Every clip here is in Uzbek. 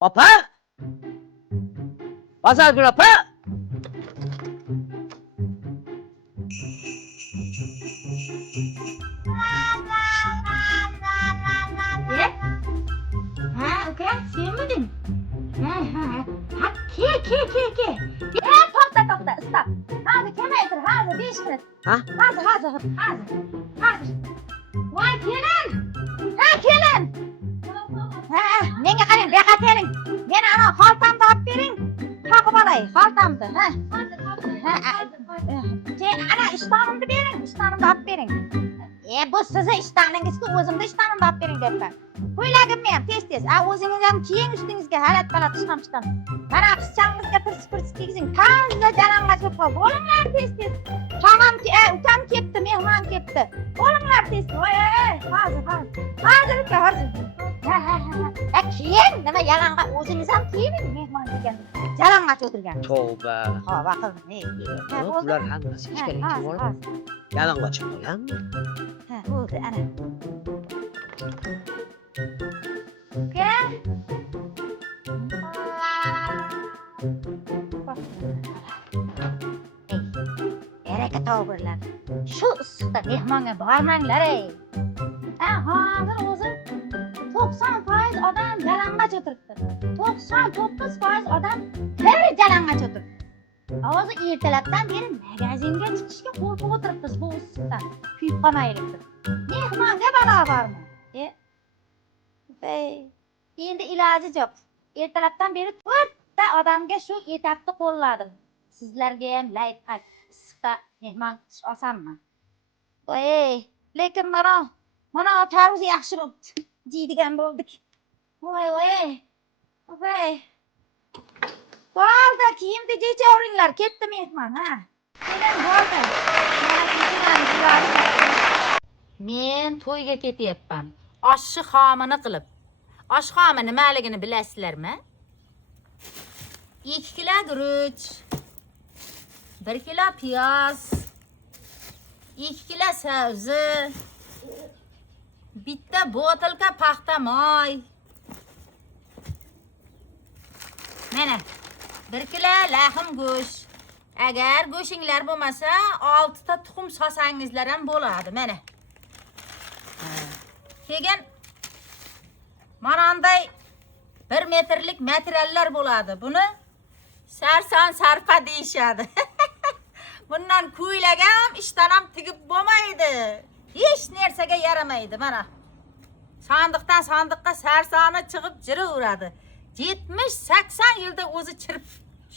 Opa! Pazar günü opa! Ha, uka, sen miydin? Ha, ke. To'xta, stop. Hozir kelmaydir, hozir 5 minut. Ha? Hozir. Voy, kelin! Ha, kelin! Menga qarang, bu yoqqa keling. Meni ana xaltamni olib bering. Taqib olay, xaltamni. Ana ishtonimni bering, ishtonimni olib bering. Bu sizni ishtoningizga o'zimni ishtonimni olib bering debman. Qo'ylagimni ham tez. O'zingiz ham kiying ustingizga halat-palat ishton. Mana qizchangizga tirs kiygizing. Tazza jarangga cho'qqa. Bo'linglar tez. Ukam ketdi, mehmon ketdi. Bo'linglar tez. Voy, hozir uka, hozir. Ha. Kiying, nima yalang'a o'zingiz ham kiying mehmon degan. Jarang'a o'tirgan. Tövbe. Ha, vaqt ne? Bular hammasi kerak bo'ladi. Yalang'och bo'ladimi? Ha, bo'ldi, ana. Uka. Eraka tavbirlar. Shu issiqda mehmonga bormanglar ey. Hozir o'zi 90% odam yalang'och o'tiribdi. 99% odam yalang'och o'tiribdi. Hozir ertalabdan beri magazinga chiqishga qo'rqib o'tiribmiz bu issiqdan. Kuyib qolmaylik deb. Mehmonga balo bormi? Endi iloji yo'q. Ertalabdan beri 4 ta odamga shu etakni qo'lladim. Sizlarga ham layt qay. Issiqda mehmon osammi? Lekin mana tarvuz yaxshi bo'libdi. Jiydigan bo'ldik. Voy. Bo'ldi, kiyimni yechaveringlar, ketdi mehmon, ha. Keling, bo'ldi. Men to'yga ketyapman. Oshni xomini qilib. Osh xomi nimaligini bilasizlarmi? 2 kilo guruch, 1 kilo piyoz, 2 kilo sabzi, bitta botilka paxta moy. Mana 1 kilo lahm go'sht. Agar go'shinglar bo'lmasa, 6 ta tuxum sosangizlar ham bo'ladi, mana. Keyin mananday 1 metrlik materiallar bo'ladi. Buni sarson sarpa deyishadi. Bundan ko'ylagam ishdan ham tigib bo'lmaydi. Hech narsaga yaramaydi, mana. Sandiqqa sarsoni chiqib jiraveradi. 70-80 yilda o'zi chirib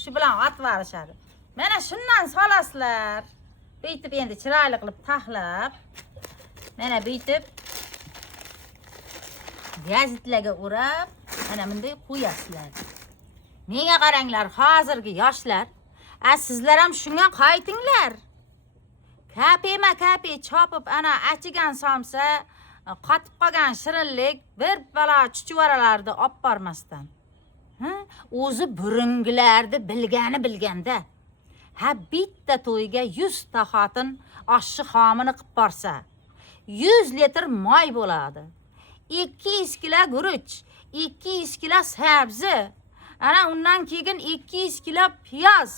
shu bilan otvarishadi. Mana shundan solasizlar. Buytib endi chiroyli qilib taxlab. Mana buytib gazitlarga o'rab, mana bunday qo'yasizlar. Menga qaranglar, hozirgi yoshlar, sizlar ham shunga qaytinglar. Kape chopib ana achigan somsa, qotib qolgan shirinlik bir balo chuchvaralarni olib bormasdan. O'zi burungilarni bilganda. Bitta to'yga 100 ta xotin oshni xomini qilib borsa, 100 litr moy bo'ladi. 200 kilo guruch, 200 kilo sabzi, ana undan keyin 200 kilo piyoz.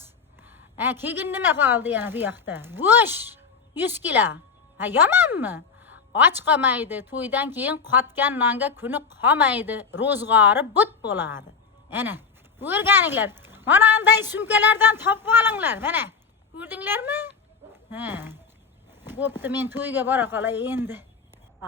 Keyin nima qoldi yana bu yoqda? Go'sht 100 kilo. Yomonmi? Och qolmaydi, to'ydan keyin qotgan nonga kuni qolmaydi, ro'zg'ori but bo'ladi. Ana, ko'rganinglar. Mana bunday sumkalardan topib olinglar, mana. Ko'rdinglarmi? Bo'pti, men to'yga bora qolay endi.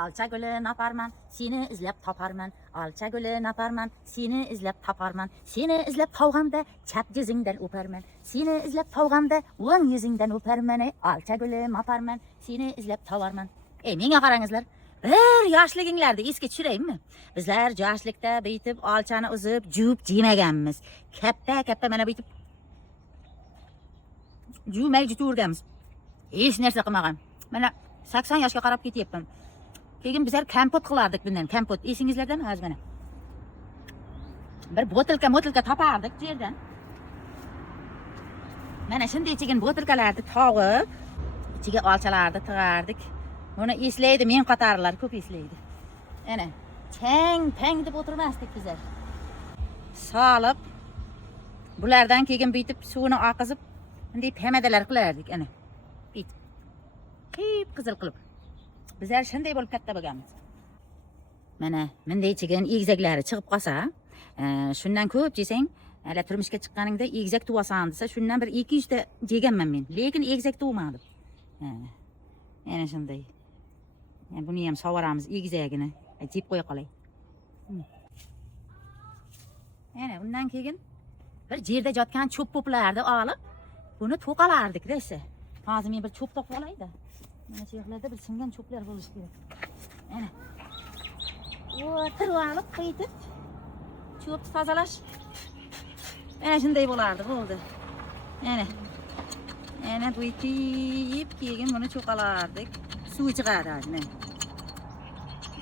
Olcha guli naparman, seni izlab toparman. Olcha guli naparman, seni izlab toparman. Seni izlab tog'amda chap yuzingdan o'parman. Seni izlab tog'amda o'ng yuzingdan o'parman. Olcha guli naparman, seni izlab tovarman. Menga qarangizlar. Bir yoshliginglarda esga tushiraymi? Bizlar yoshlikda buytib olchani uzib, juvib jemaganmiz. Katta mana buytib juvmay jutaverganmiz. Hech narsa qilmagan. Mana 80 yoshga qarab ketyapman. Keyin bizlar kompot qilardik bundan. Kompot esingizlardami? Hozir mana. Bir botilka topardik yerdan. Mana shunday ichiga botilkalarni tog'ib, ichiga olchalarni tig'ardik. Buni eslaydi, men qatorlar ko'p eslaydi. Ana, chang deb o'tirmasdik bizlar. solib, bulardan keyin bitib suvini oqizib, bunday pamadalar qilardik ana. Bitib. Qip-qizil qilib. Bizlar shunday bo'lib katta bo'lganmiz. Mana bunday chigan egizaklari chiqib qolsa, shundan ko'p jesang, hali turmushga chiqqaningda egizak tuvasan desa, shundan bir 200 ta jeganman men. Lekin egizak tug'madim. Yana shunday. Buni ham sovaramiz egizagini. Jeb qo'ya qolay. Yana undan keyin bir yerda yotgan cho'p-po'plarni olib, buni to'qalardik desa. Hozir men bir cho'p topib olayda. Mana shu yerlarda bir singan cho'plar bo'lishi kerak. Mana. O'tirib olib qaytib cho'pni tozalash. Mana shunday bo'lardi, bo'ldi. Yana bu yeb keyin buni cho'qalardik. Suv chiqadi hozir mana.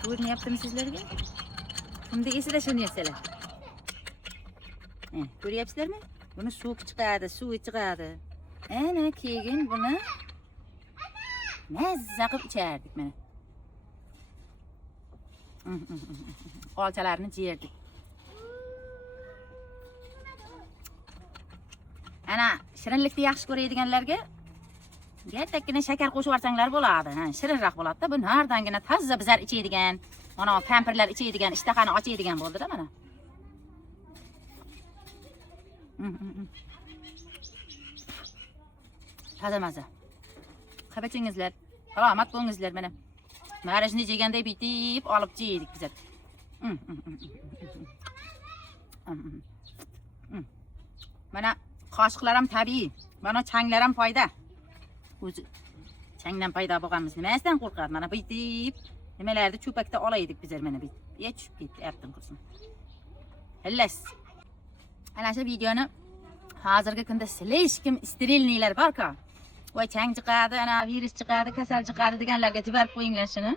Ko'ryaptimi sizlarga? Shunda esida shu narsalar. Ko'ryapsizlarmi? Buni suv chiqadi, suv chiqadi. Ana keyin buni mazza qilib ichardik mana. Olchalarni yerdik. Ana shirinlikni yaxshi ko'radiganlarga kattakkina shakar qo'shib yuborsanglar bo'ladi. Shirinroq bo'ladi-da. Bu nardangina tozza bizlar ichadigan, mana kampirlar ichadigan, ishtahani ochadigan bo'ldi-da mana. Taza maza. Qabachingizlar, salomat bo'lingizlar mana. Marajni yeganday bitib olib yedik bizlar. Mana qoshiqlar ham tabiiy. Mana changlar ham foyda. O'zi changdan paydo bo'lganmiz. Nimasidan qo'rqadi? Mana bitib nimalarni cho'pakda olaydik bizlar mana bitib. Tushib ketdi, yaptim qilsin. Xullas. Ana shu videoni hozirgi kunda hech kim sterilnilar bor-ku. Voy chang chiqadi, ana virus chiqadi, kasal chiqadi deganlarga jibarib qo'yinglar shuni.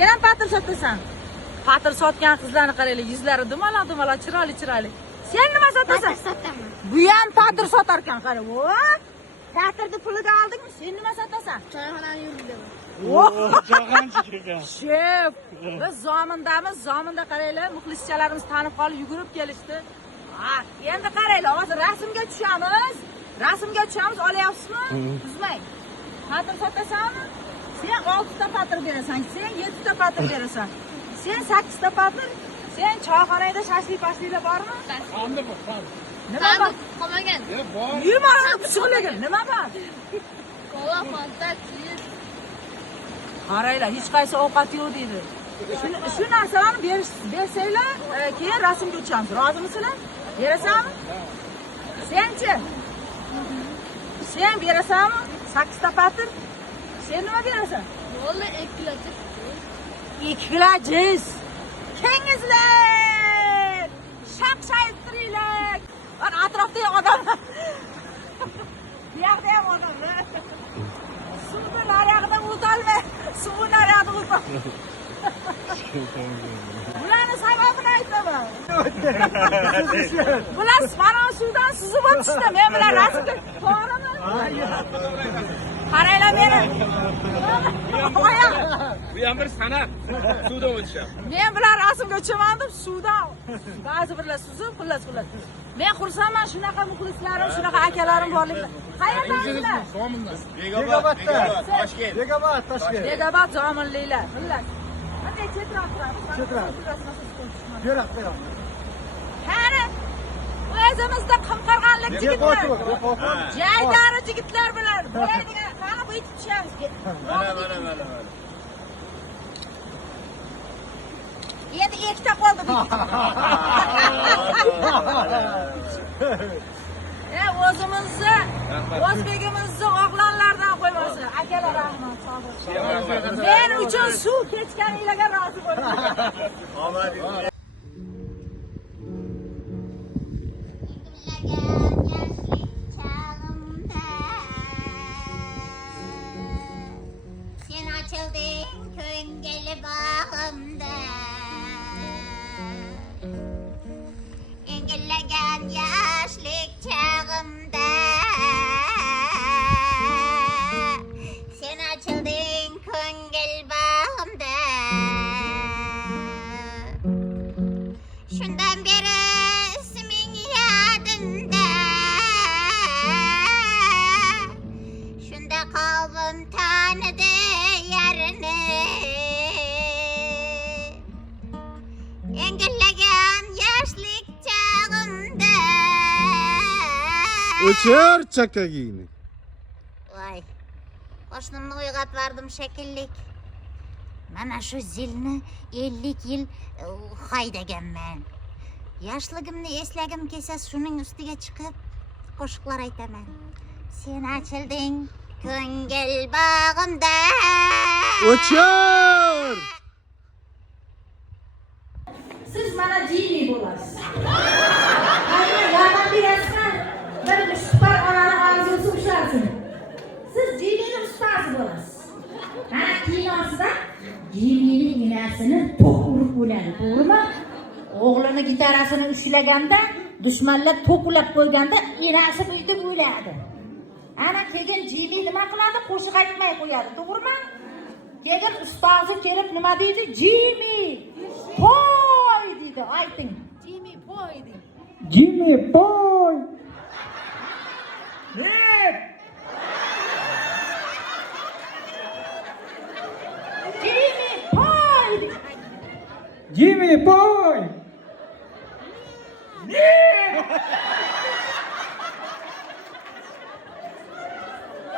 Sen ham patir sotasan. Patir sotgan qizlarni qaranglar, yuzlari dumaloq, chiroyli. Sen nima sotasan? Patir sotaman. Bu ham patir sotar ekan, qara. Voy! Patirni puliga oldingmi? Sen nima sotasan? Choyxonani yurdim. Shef, biz zominda qaranglar, muxlischalarimiz tanib qolib yugurib kelishdi. Ha, endi qaranglar, hozir rasmga tushamiz. Olyapsizmi? Uzmang. Patir sotasanmi? Sen 6 ta patir berasan, sen 7 ta patir berasan. Sen 8 ta patir, sen choyxonada shashlik-pashliklar bormi? Qanday bu? Nima bor? Qolmagan. Bor. Yumorni pichig'iga nima bor? Kola, fanta, chips. Qaranglar, hech qaysi ovqat yo'q deydi. Shu narsalarni bersanglar, keyin rasmga tushamiz. Rozimisizlar? Berasanmi? Senchi? Sen berasanmi? 8 ta patir. Sen nima berasan? Bo'ldi, 2 kilo chips. 2 kilo jiz. Kengizlar! Shaq-shaq turinglar. Ana atrofda odamlar. Bu yoqda ham odamlar. Suvni nariyog'idan o'tolmay, suvni nariyog'idan o'tolmay. Bularni sababini aytaman. Bular mana suvdan suzib o'tishdi. Men bilan rasmga to'g'rimi? Qaranglar meni. Bu ham bir san'at. Suvda o'tisham. Men bilan rasmga tushaman deb suvdan ba'zi birlar suzib, xullas. Men xursandman, shunaqa muxlislarim, shunaqa akalarim borligida. Qayerdasizlar? Begobatda. Toshkent. Begobat zominliklar. Xullas. Qanday chetroq turamiz? Chetroq. Yo'q. Qani? O'zimizda qimqirg'anlik yigitlar. Jaydari yigitlar bilan bo'laydigan, qani bu yetib tushamiz. Mana. Endi ikkita qoldi bu. O'zimizni, o'zbegimizni o'g'lonlardan qo'ymasin. Akalar rahmat, sog' bo'ling. Men uchun suv kechganinglarga rozi bo'ling. Sen açıldın köngeli bağımda. Engelleyen yaşlık çağımda. Sen açıldın köngel bağımda. Şundan beri ismin yadımda. Şunda kalbim tanıdı yerini. Engelleyen yaşlık çağımda. O'char chakagingni. Vay. Qo'shnimni uyg'otvardim shekillik. Mana shu zilni 50 yil haydaganman. Yoshligimni eslagim kelsa shuning ustiga chiqib qo'shiqlar aytaman. Sen ochilding ko'ngil bog'imda. O'char! Siz mana Jimmy bo'lasiz. Qani yordam berasizmi? Bir mushtar onani og'zini ushlasin. Siz Jimmyning ustasi bo'lasiz. Ha, kinosida Jimmyning inasini to'q urib bo'ladi, to'g'rimi? O'g'lini gitarasini ushlaganda, dushmanlar to'qlab qo'yganda inasi buyda bo'ladi. Ana keyin Jimmy nima qiladi? Qo'shiq aytmay qo'yadi, to'g'rimi? Keyin ustozi kelib nima deydi? Jimmy! Poy deydi, ayting. Jimmy poy deydi. Jimmy boy! Net! Jimmy poy deydi. Jimmy boy!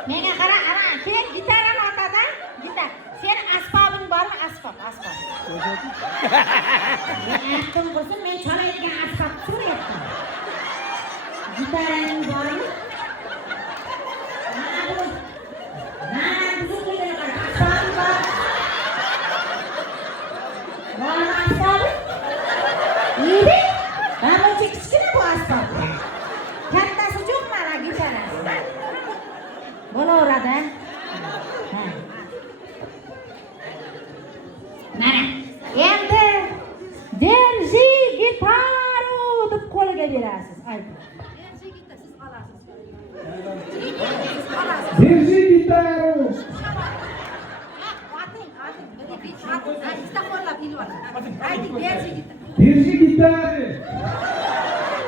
Menga qara, ana, keyin gitarani otadi. Gitar. Sen asbobing bormi? Asbob. Aytdim bo'lsin, men chalaydigan asbob so'rayapman. Gitaring bormi? Mana bu qilgan asbobing bor. Bormi asbobing? Yedi. Mana bu kichkina bu asbob. Kattasi yo'q mana gitarasi. Bo'laveradi. ayting. Berchi gitta siz olasiz. Siz olasiz. Держи гитару. Ating. Ikkita qo'llab kelib oling. Ayting, berchi gitta. Держи гитары.